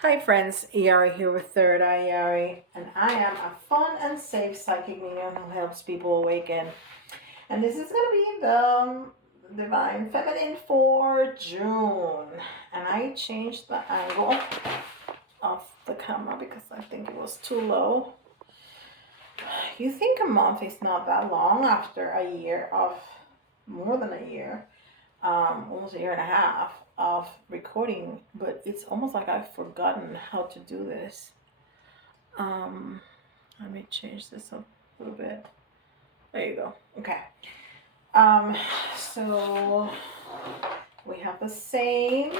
Hi friends, Yari here with Third Eye Yari, and I am a fun and safe psychic medium who helps people awaken. And this is going to be the Divine Feminine for June. And I changed the angle of the camera because I think it was too low. You think a month is not that long after a year of, more than a year, almost a year and a half of recording, but it's almost like I've forgotten how to do this. Um, Let me change this up a little bit. There you go. Okay. Um, so we have the same.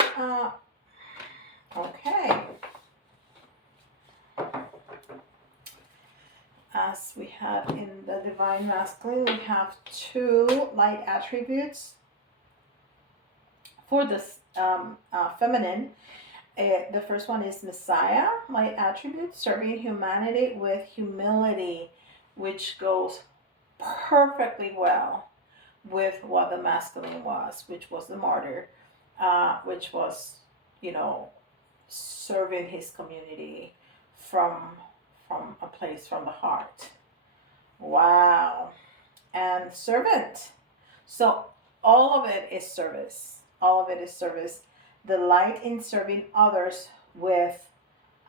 Okay. As we had in the Divine Masculine, we have two light attributes for this feminine. The first one is Messiah, light attribute, serving humanity with humility, which goes perfectly well with what the masculine was, which was the martyr, which was, you know, serving his community from a place from the heart. Wow. And servant. So all of it is service. All of it is service. Delight in serving others with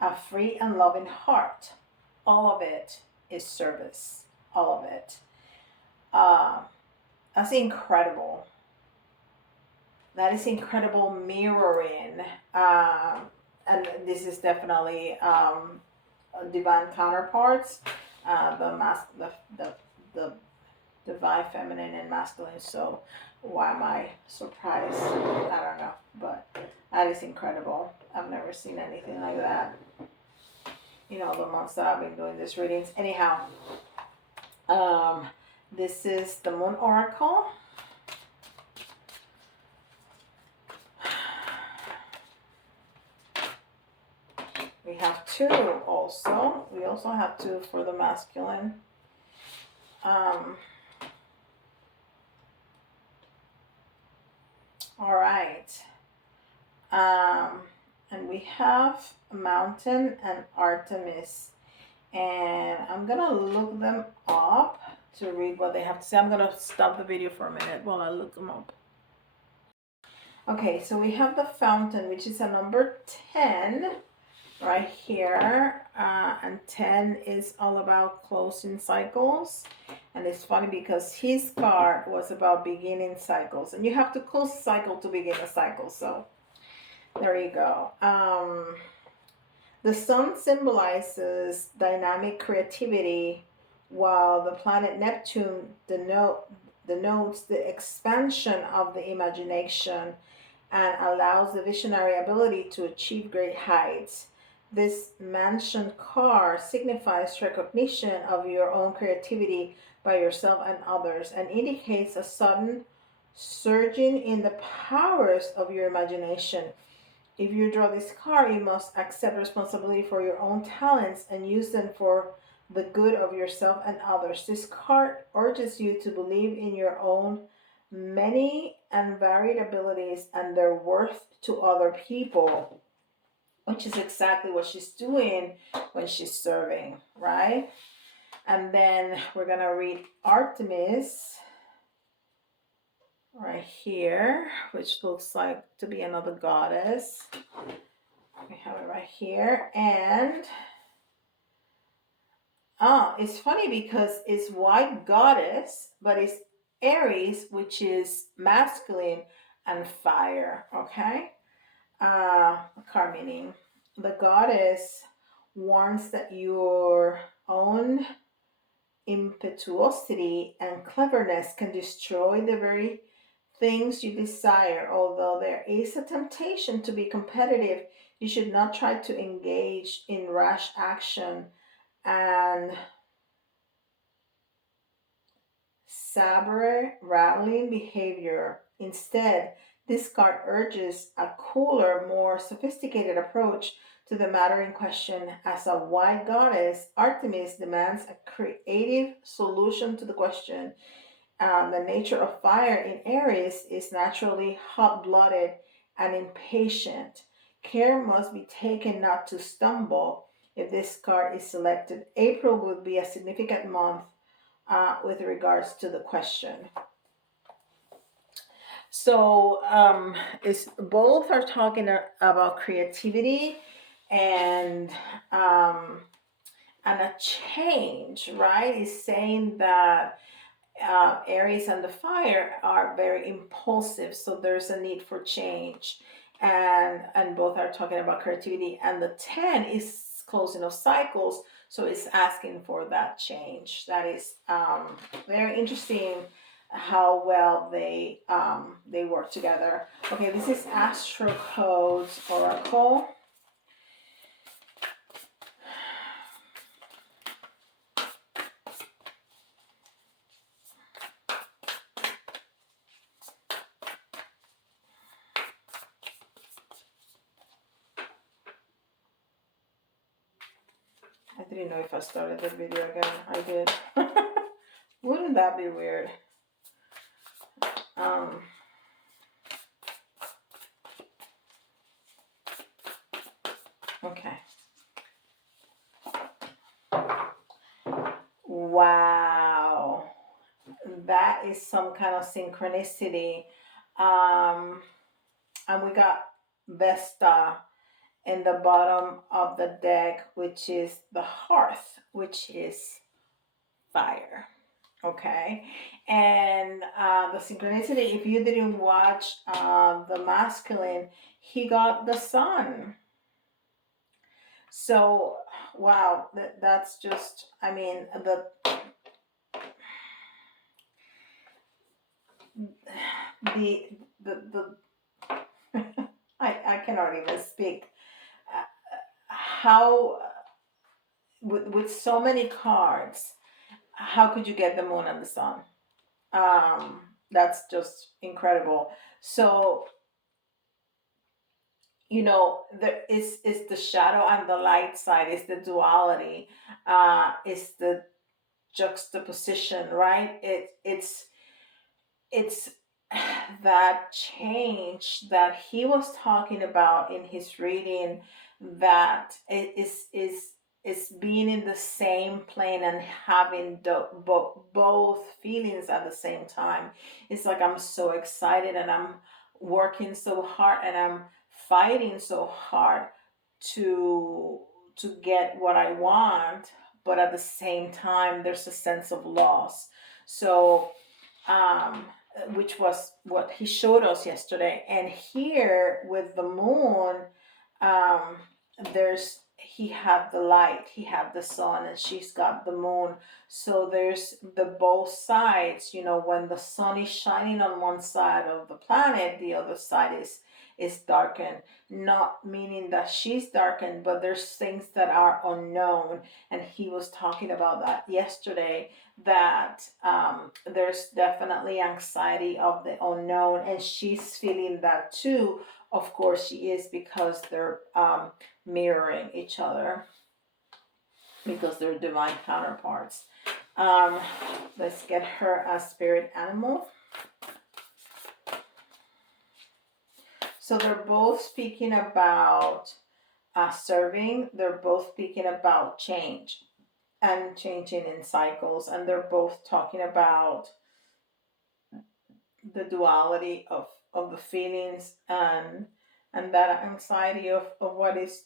a free and loving heart. All of it is service. All of it. Uh, that's incredible. That is incredible mirroring. And this is definitely divine counterparts. The divine feminine and masculine. So why am I surprised? I don't know, but that is incredible. I've never seen anything like that. You know, the months that I've been doing these readings. Anyhow, um, this is the Moon Oracle. We have two also. We also have two for the masculine. All right. And we have a Mountain and Artemis. And I'm going to look them up to read what they have to say. I'm going to stop the video for a minute while I look them up. Okay, so we have the Fountain, which is a number 10 right here. And 10 is all about closing cycles. And it's funny because his card was about beginning cycles. And you have to close a cycle to begin a cycle. So there you go. The sun symbolizes dynamic creativity, while the planet Neptune denotes the expansion of the imagination and allows the visionary ability to achieve great heights. This mansion car signifies recognition of your own creativity by yourself and others and indicates a sudden surging in the powers of your imagination. If you draw this card, you must accept responsibility for your own talents and use them for the good of yourself and others. This card urges you to believe in your own many and varied abilities and their worth to other people, which is exactly what she's doing when she's serving, right? And then we're going to read Artemis right here, which looks like to be another goddess. We have it right here. And it's funny because it's white goddess, but it's Aries, which is masculine, and fire. Okay. Card meaning the goddess warns that your own impetuosity and cleverness can destroy the very things you desire. Although there is a temptation to be competitive, you should not try to engage in rash action and sabre rattling behavior. Instead, this card urges a cooler, more sophisticated approach to the matter in question. As a white goddess, Artemis demands a creative solution to the question. The nature of fire in Aries is naturally hot blooded and impatient, Care must be taken not to stumble if this card is selected. April would be a significant month with regards to the question. So it's both are talking about creativity and um, a change, right? Is saying that Aries and the fire are very impulsive, so there's a need for change, and both are talking about creativity. And the 10 is closing of cycles, so it's asking for that change. That is very interesting how well they work together. Okay, this is Astro Codes Oracle. I didn't know if I started the video again. I did. Wouldn't that be weird? Okay. Wow. That is some kind of synchronicity. And we got Vesta in the bottom of the deck, which is the hearth, which is fire. Okay. And the synchronicity, if you didn't watch the masculine, he got the sun. So, wow, that's just, I mean, the I cannot even speak. How, with so many cards, how could you get the moon and the sun? That's just incredible. So, there is the shadow and the light side, is the duality, is the juxtaposition, right? It's that change that he was talking about in his reading, that it is being in the same plane and having both feelings at the same time. It's like I'm so excited and I'm working so hard and I'm fighting so hard to get what I want, but at the same time there's a sense of loss. So um which was what he showed us yesterday. And here with the moon, um, there's he had the light, he had the sun, and she's got the moon. So there's the both sides. When the sun is shining on one side of the planet, the other side is darkened. Not meaning that she's darkened, but there's things that are unknown. And he was talking about that yesterday, that there's definitely anxiety of the unknown, and she's feeling that too. Of course, she is, because they're mirroring each other, because they're divine counterparts. Let's get her a spirit animal. So they're both speaking about serving. They're both speaking about change and changing in cycles, and they're both talking about the duality of the feelings, and that anxiety of what is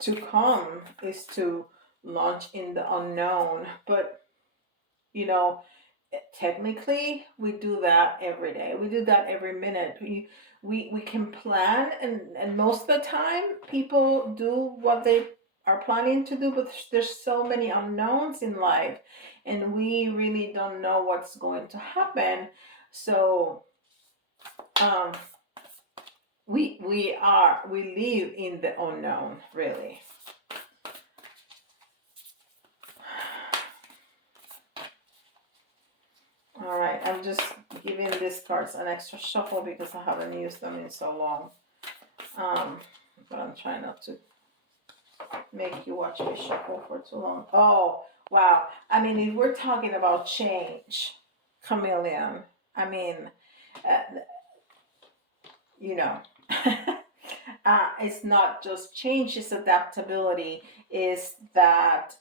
to come, is to launch in the unknown. But you know technically we do that every day, we do that every minute. We can plan, and most of the time people do what they are planning to do, but there's so many unknowns in life, and we really don't know what's going to happen. So um we live in the unknown, really. All right, I'm just giving these cards an extra shuffle because I haven't used them in so long. But I'm trying not to make you watch me shuffle for too long. Oh, wow. I mean, if we're talking about change, chameleon, I mean, uh, you know, it's not just change, it's adaptability. Is that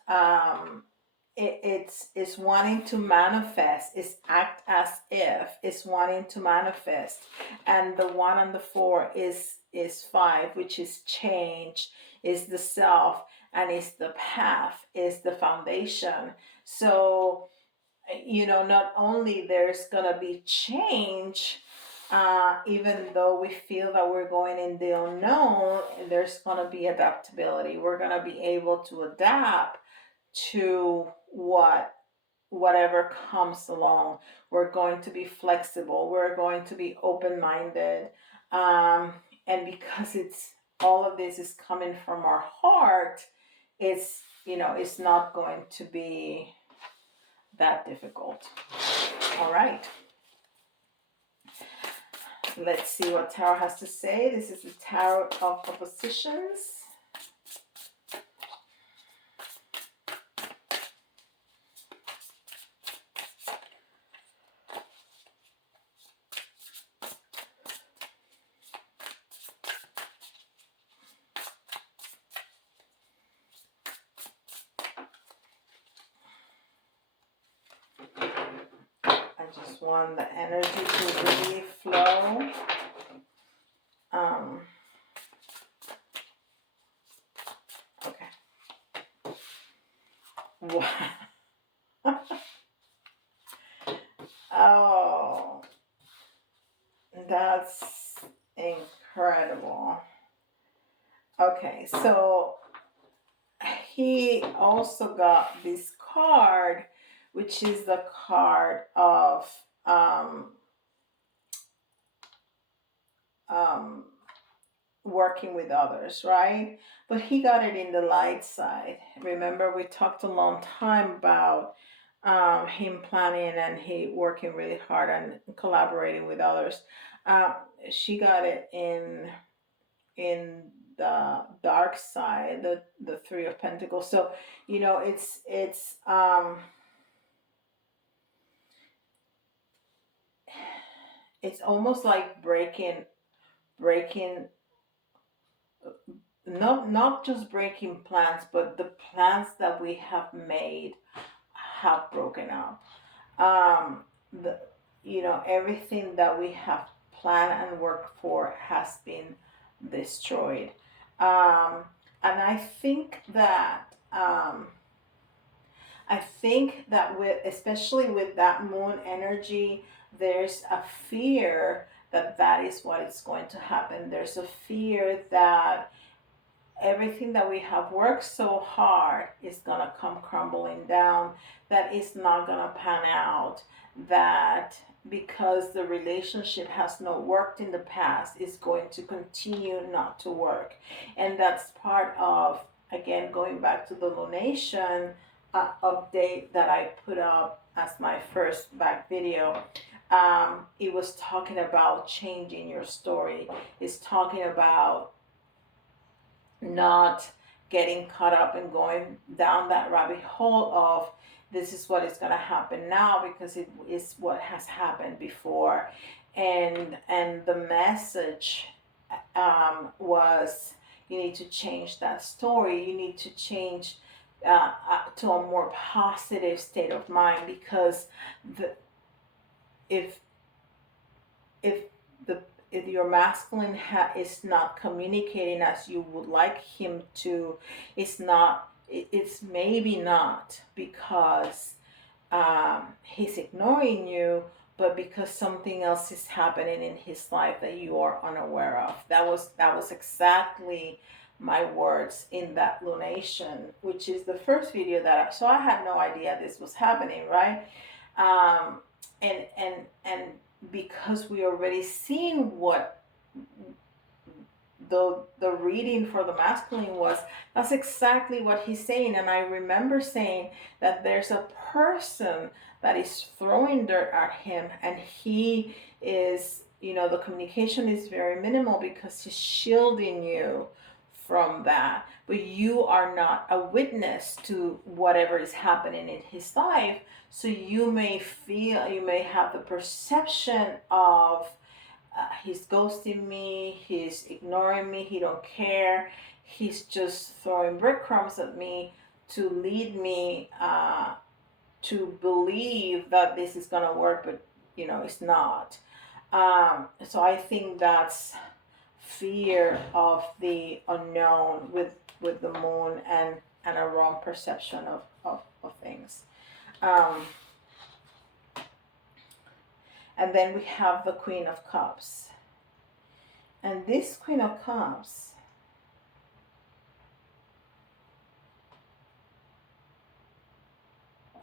it's wanting to manifest, it's act as if, it's wanting to manifest. And the one on the four is five, which is change, is the self, and is the path, is the foundation. So not only there's gonna be change, even though we feel that we're going in the unknown, there's gonna be adaptability. We're gonna be able to adapt to whatever comes along. We're going to be flexible. We're going to be open-minded, and because it's all of this is coming from our heart, it's not going to be that difficult. All right. Let's see what tarot has to say. This is the tarot of oppositions. I just want the energy to really flow. Okay. Wow. Oh, that's incredible. Okay, so he also got this card, which is the card of um, working with others, right? But he got it in the light side. Remember, we talked a long time about him planning and he working really hard and collaborating with others. Uh, she got it in the dark side, the Three of Pentacles. So it's almost like breaking, not just breaking plans, but the plans that we have made have broken up. The everything that we have planned and worked for has been destroyed. And I think that with, especially with that moon energy, there's a fear that that is what is going to happen. There's a fear that everything that we have worked so hard is going to come crumbling down, that it's not going to pan out, that because the relationship has not worked in the past, it's going to continue not to work. And that's part of, again, going back to the lunation update that I put up as my first back video. It was talking about changing your story. It's talking about not getting caught up and going down that rabbit hole of this is what is going to happen now because it is what has happened before. And the message was, you need to change that story. You need to change to a more positive state of mind, because if if the if your masculine is not communicating as you would like him to, it's maybe not because he's ignoring you, but because something else is happening in his life that you are unaware of. That was exactly my words in that lunation, which is the first video so I had no idea this was happening, right? And because we already seen what the reading for the masculine was, that's exactly what he's saying. And I remember saying that there's a person that is throwing dirt at him, and he is, the communication is very minimal because he's shielding you from that, but you are not a witness to whatever is happening in his life. So you may have the perception of he's ghosting me, he's ignoring me, he don't care, he's just throwing breadcrumbs at me to lead me to believe that this is gonna work, but it's not. So I think that's fear of the unknown with the moon, and a wrong perception of things. um, and then we have the Queen of Cups, and this Queen of Cups,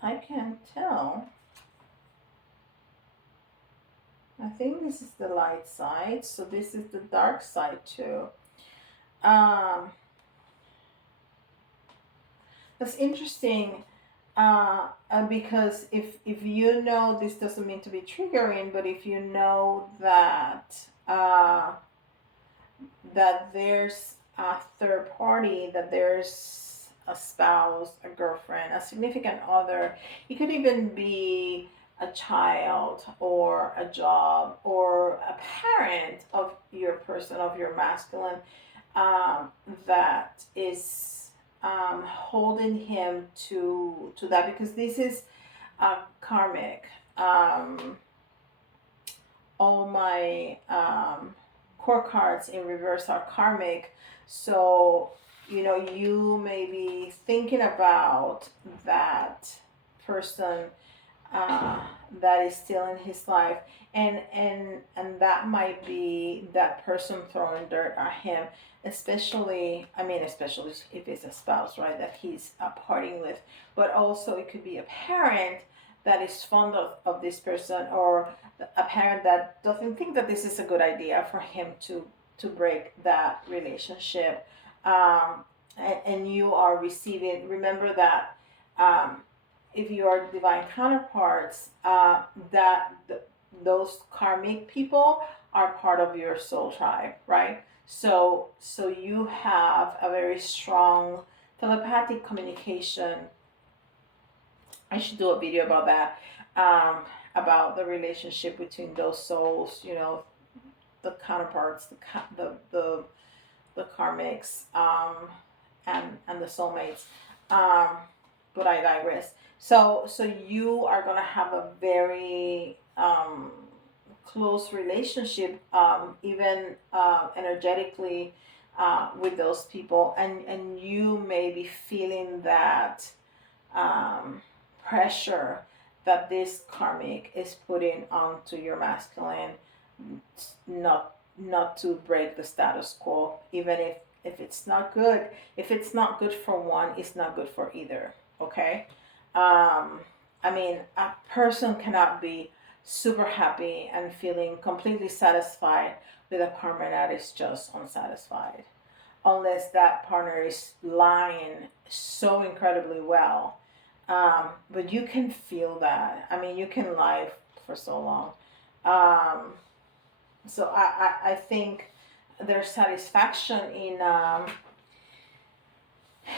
I can tell, I think this is the light side, so this is the dark side too. um, that's interesting. Because if you know, this doesn't mean to be triggering, but if you know that there's a third party, that there's a spouse, a girlfriend, a significant other, it could even be a child or a job or a parent of your person, of your masculine, that is holding him to that, because this is karmic. All my core cards in reverse are karmic. So, you may be thinking about that person uh, that is still in his life, and that might be that person throwing dirt at him, especially if it's a spouse, right, that he's partying with. But also it could be a parent that is fond of this person, or a parent that doesn't think that this is a good idea for him to break that relationship. Um, and, and you are receiving, remember that, um, if you are divine counterparts, that those karmic people are part of your soul tribe, right? So you have a very strong telepathic communication. I should do a video about that, about the relationship between those souls, the counterparts, the karmics, and the soulmates. Um, but I digress. So you are gonna have a very close relationship, even energetically, with those people, and you may be feeling that um, pressure that this karmic is putting onto your masculine, not to break the status quo, even if it's not good. If it's not good for one, it's not good for either. Okay. um, a person cannot be super happy and feeling completely satisfied with a partner that is just unsatisfied, unless that partner is lying so incredibly well. But you can feel that. You can lie for so long. Um, so I think there's satisfaction in,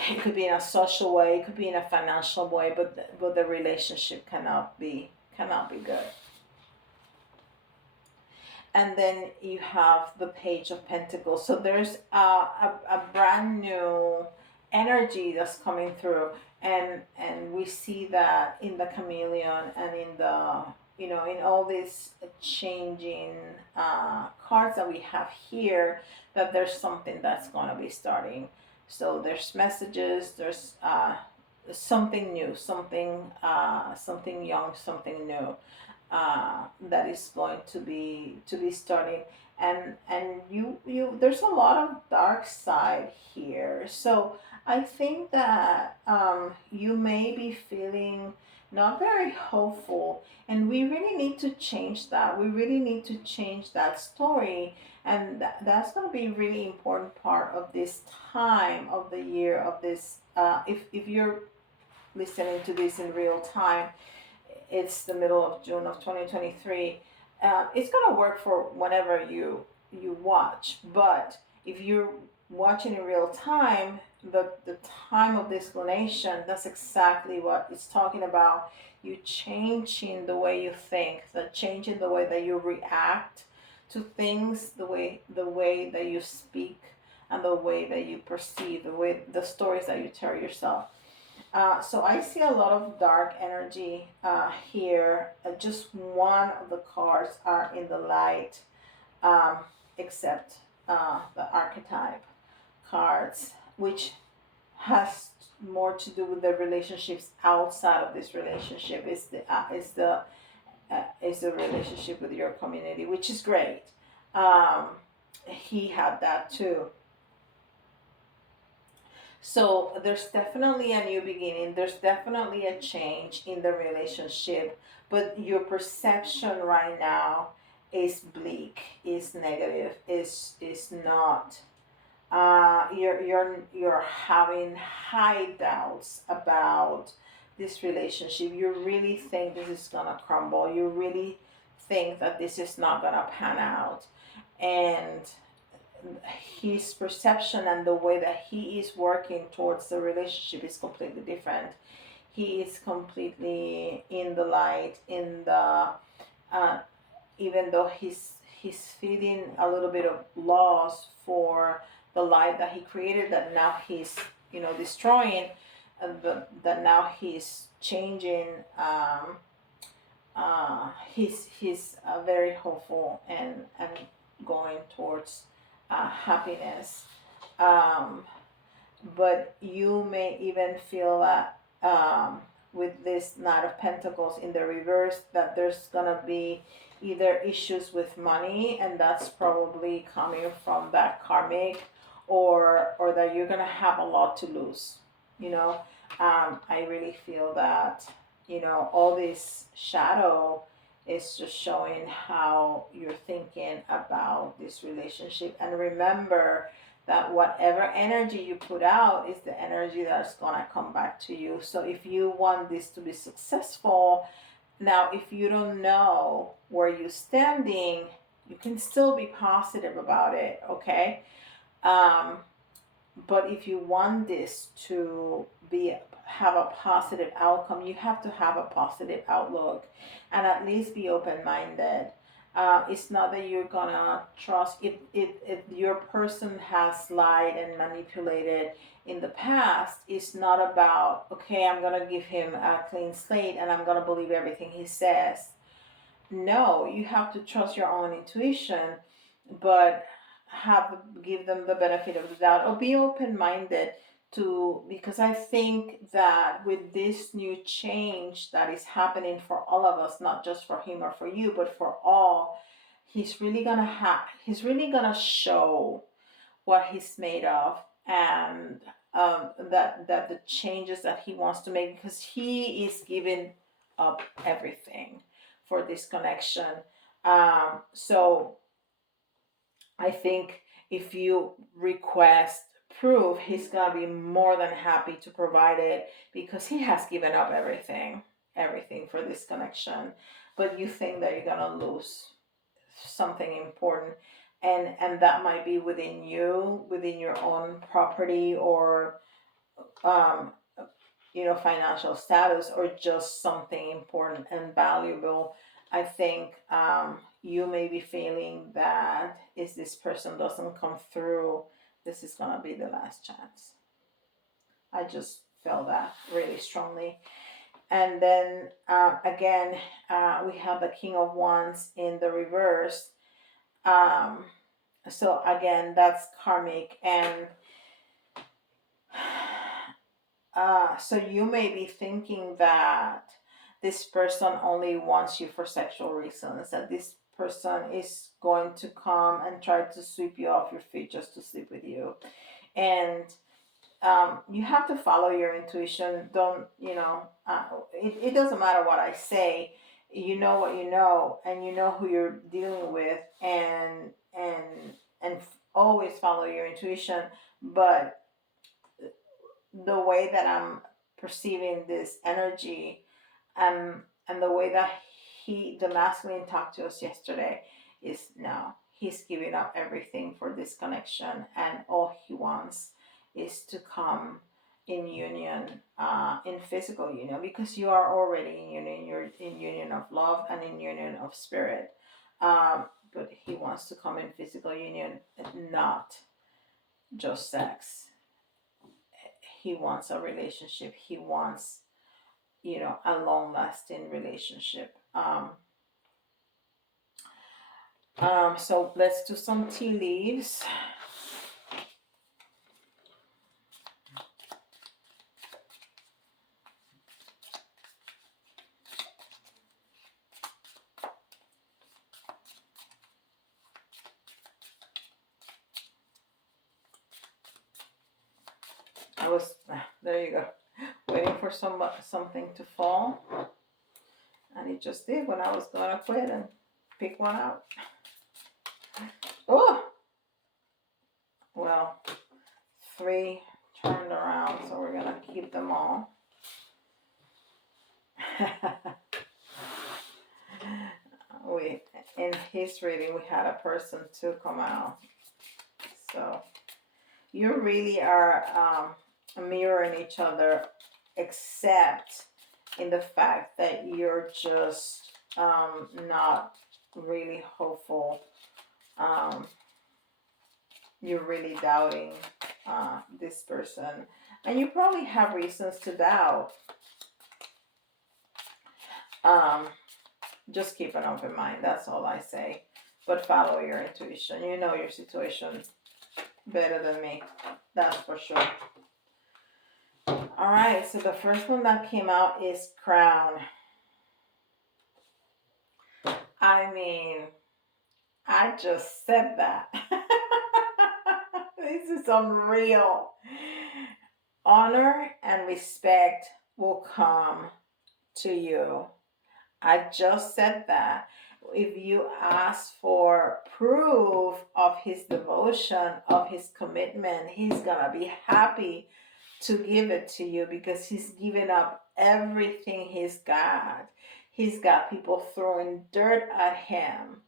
it could be in a social way, it could be in a financial way, but the relationship cannot be good. And then you have the Page of Pentacles. So there's a brand new energy that's coming through, and we see that in the chameleon, and in the, in all these changing cards that we have here, that there's something that's going to be starting. So there's messages, there's something new, something young, something new, that is going to be starting. And you there's a lot of dark side here. So I think that you may be feeling not very hopeful, and we really need to change that. We really need to change that story, and that's going to be a really important part of this time of the year, of this, if you're listening to this in real time. It's the middle of June of 2023. It's gonna work for whenever you watch, but if you're watching in real time, the time of the explanation, that's exactly what it's talking about. You changing the way you think, the changing the way that you react to things, the way that you speak, and the way that you perceive, the stories that you tell yourself. So I see a lot of dark energy here. Just one of the cards are in the light, um, except the archetype cards, which has more to do with the relationships outside of this relationship. Is the relationship with your community, which is great. Um, he had that too. So there's definitely a new beginning. There's definitely a change in the relationship, but your perception right now is bleak, is negative, is not. You're having high doubts about this relationship. You really think this is gonna crumble. You really think that this is not gonna pan out, and his perception and the way that he is working towards the relationship is completely different. He is completely in the light, in the uh, even though he's feeling a little bit of loss for the life that he created, that now he's destroying, that now he's changing. He's very hopeful and going towards happiness. Um, but you may even feel that with this Knight of Pentacles in the reverse, that there's gonna be either issues with money, and that's probably coming from that karmic, or that you're gonna have a lot to lose. You know, I really feel that all this shadow is just showing how you're thinking about this relationship. And remember that whatever energy you put out is the energy that's gonna come back to you. So if you want this to be successful, now if you don't know where you're standing, you can still be positive about it, okay? Um, but if you want this to have a positive outcome, you have to have a positive outlook, and at least be open-minded. It's not that you're gonna trust if your person has lied and manipulated in the past. It's not about, okay, I'm gonna give him a clean slate and I'm gonna believe everything he says. No, you have to trust your own intuition, but give them the benefit of the doubt, or be open-minded to, because I think that with this new change that is happening for all of us, not just for him or for you, but for all, he's really gonna show what he's made of, and that the changes that he wants to make, because he is giving up everything for this connection. So I think if you request proof, he's gonna be more than happy to provide it, because he has given up everything for this connection. But you think that you're gonna lose something important, and that might be within your own property, or um, financial status, or just something important and valuable. I think you may be feeling that if this person doesn't come through, this is gonna be the last chance. I just felt that really strongly. And then again, we have the King of Wands in the reverse. Um, so again, that's karmic, and so you may be thinking that this person only wants you for sexual reasons, that this person is going to come and try to sweep you off your feet just to sleep with you. And you have to follow your intuition. Don't, it doesn't matter what I say. You know what you know, and you know who you're dealing with, and always follow your intuition. But the way that I'm perceiving this energy, and the way that the masculine talked to us yesterday, is no, he's giving up everything for this connection, and all he wants is to come in union, in physical union, because you are already in union. You're in union of love and in union of spirit. but he wants to come in physical union, not just sex. He wants a relationship. He wants, a long lasting relationship. So let's do some tea leaves. There you go, waiting for something to fall, and it just did when I was going to quit and pick one out. Oh, well, 3 turned around, so we're gonna keep them all. In his reading, we had a person to come out. So you really are mirroring each other, except in the fact that you're just not really hopeful. You're really doubting this person, and you probably have reasons to doubt. Just keep an open mind, that's all I say. But follow your intuition. You know your situation better than me, that's for sure. All right, so the first one that came out is Crown. I mean, I just said that. This is unreal. Honor and respect will come to you. I just said that. If you ask for proof of his devotion, of his commitment, he's gonna be happy to give it to you, because he's given up everything he's got. He's got people throwing dirt at him,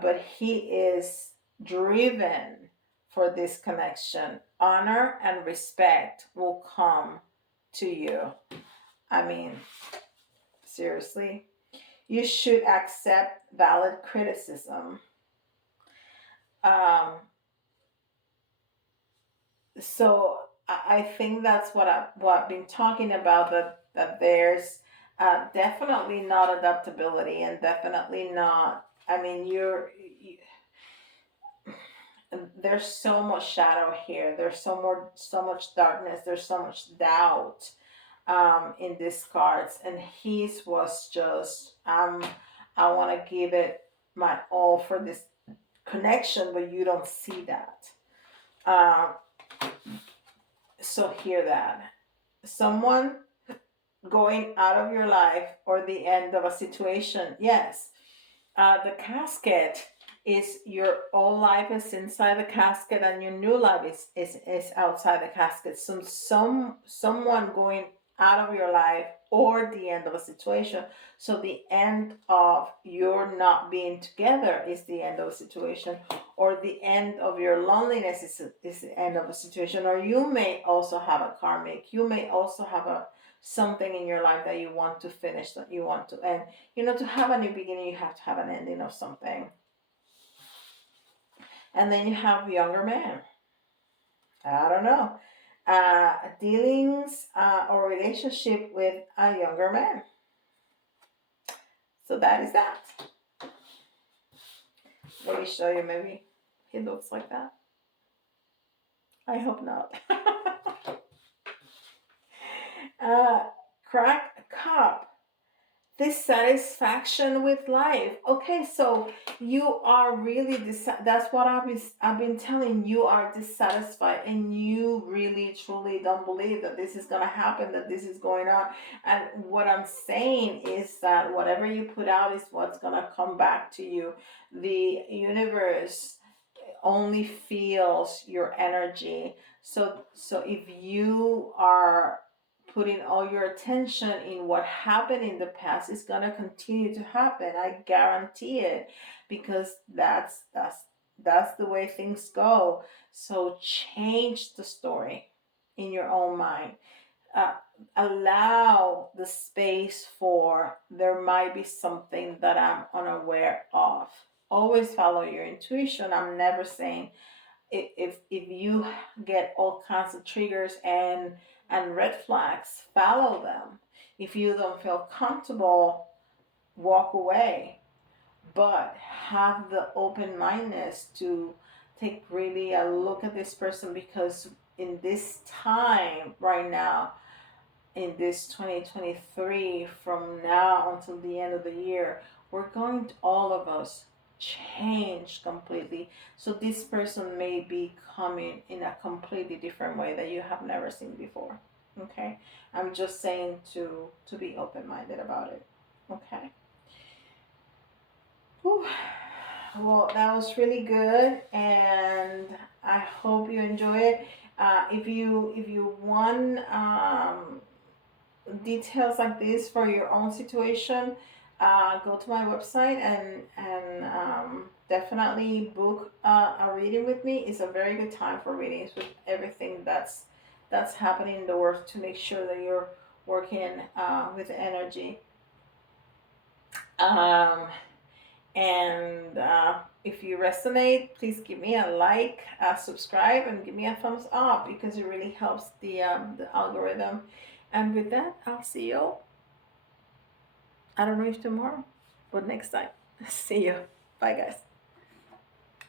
but he is driven for this connection. Honor and respect will come to you. I mean, seriously. You should accept valid criticism. Um, so I think that's what I've been talking about. That there's definitely not adaptability, and definitely not. I mean, there's so much shadow here. There's so much darkness. There's so much doubt in these cards, and his was just I want to give it my all for this connection, but you don't see that. Um, so hear that. Someone going out of your life, or the end of a situation. Yes, the casket is your old life is inside the casket, and your new life is outside the casket. Someone going out of your life, or the end of a situation. So the end of your not being together is the end of a situation, or the end of your loneliness is the end of a situation. Or you may also have a karmic. You may also have something in your life that you want to finish, that you want to end. To have a new beginning, you have to have an ending of something. And then you have younger man. I don't know. Dealings or relationship with a younger man. So that is that. Let me show you. Maybe he looks like that. I hope not. Crack cup. Dissatisfaction with life. Okay, so you are really that's what I've been telling you. Are dissatisfied, and you really truly don't believe that this is going to happen, that this is going on. And what I'm saying is that whatever you put out is what's going to come back to you. The universe only feels your energy. So if you are putting all your attention in what happened in the past, it's going to continue to happen. I guarantee it, because that's the way things go. So change the story in your own mind. Allow the space for there might be something that I'm unaware of. always follow your intuition. I'm never saying if you get all kinds of triggers and red flags, follow them. If you don't feel comfortable, walk away. But have the open mindedness to take really a look at this person, because in this time right now, in this 2023, from now until the end of the year, we're going to, all of us, change completely. So this person may be coming in a completely different way that you have never seen before. Okay, I'm just saying to be open-minded about it. Okay. Whew. Well, that was really good, and I hope you enjoy it. If you want details like this for your own situation, go to my website and definitely book a reading with me. It's a very good time for readings with everything that's happening in the world, to make sure that you're working with energy. Um, and if you resonate, please give me a like, subscribe, and give me a thumbs up, because it really helps the algorithm. And with that, I'll see you. I don't know if tomorrow, but next time. See you. Bye, guys.